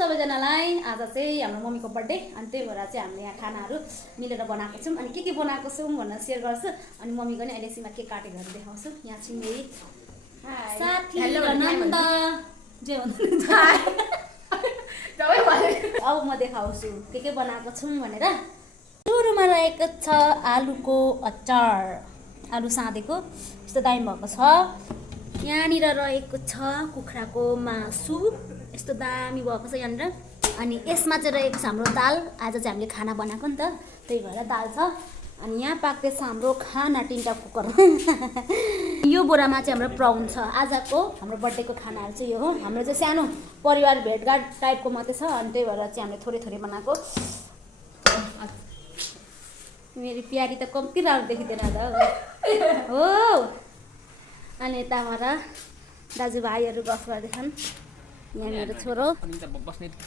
सबैजनालाई आज चाहिँ हाम्रो मम्मीको बर्थडे अनि त्यही भएर चाहिँ हामीले यहाँ खानाहरू मिलेर बनाएको छौँ अनि के बनाएको छौँ भनेर सेयर गर्छु अनि मम्मीको नि अहिले सीमा के काटेर देखाउँछु यहाँ चाहिँ मेरी साथी नन्द जे अब म देखाउँछु के बनाएको छौँ भनेर सुरुमा रहेको छ आलुको अचार आलु साँधेको यस्तो दामी भएको छ यहाँनिर रहेको छ कुखुराको मासु यस्तो दामी भएको छ यहाँनिर अनि यसमा चाहिँ रहेको छ हाम्रो दाल आज चाहिँ हामीले खाना बनाएको नि त त्यही भएर दाल छ अनि यहाँ पाक्दैछ हाम्रो खाना 3टा कुकरमा यो बोरामा चाहिँ हाम्रो प्राउन छ आजको हाम्रो बर्थडेको खानाहरू चाहिँ यो हो हाम्रो चाहिँ सानो परिवार भेटघाट टाइपको मात्रै छ अनि त्यही भएर चाहिँ हामीले थोरै बनाएको मेरो प्यारी त कम्ती राम्रो देखिँदैन त हो अनि यताबाट दाजुभाइहरू गफ गर्दैछन् यहाँ मेरो छोरो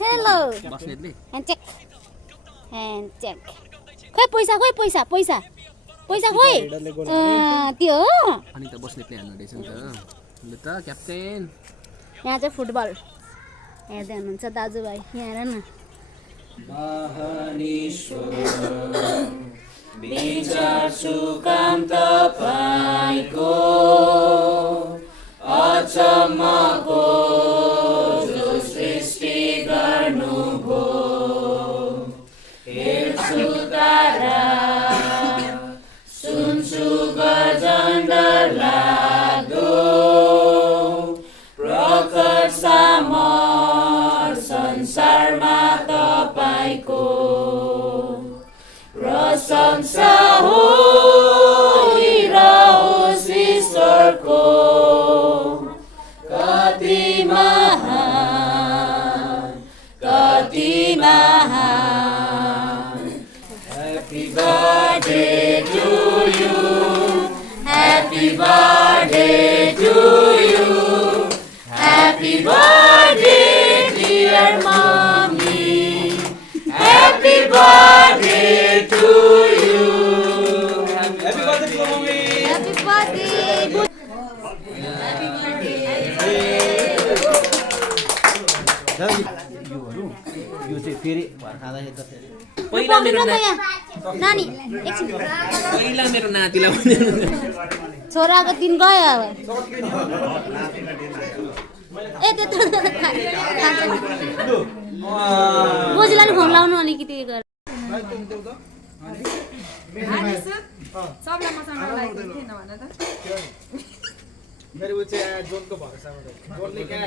हेलो ह्यान्डचेक खोइ पैसा खोइ त्यो हो अनि त बस्नेतले हान्नु रहेछ नि त ल त क्याप्टेन यहाँ चाहिँ फुटबल हेर्दै हुनुहुन्छ दाजुभाइ यहाँ हेर न विचार्छु काम तपाईको अचम्मको जो सृष्टि गर्नुभयो हेर्छु तारा सुन्छु गजन डरलाग्दो प्रकट सामर संसारमा तपाईको प्रशंसा होइरहोस् ईश्वरको कति महान Happy birthday to you Happy birthday to you Happy birthday dear mommy Happy birthday to you. Happy birthday to mommy. Happy birthday. Happy birthday. यो चाहिँ फेरि पहिला मेरो नानी पहिला मेरो नातिलाई भने छोराको दिन गयो अब ए त्यत्रो बोजूलाई फोन लाउनु अलिकति गर सबलाई मसँग लागेको थिएन भन त मेरो उ चाहिँ जोनको भरोसामा जोनले क्या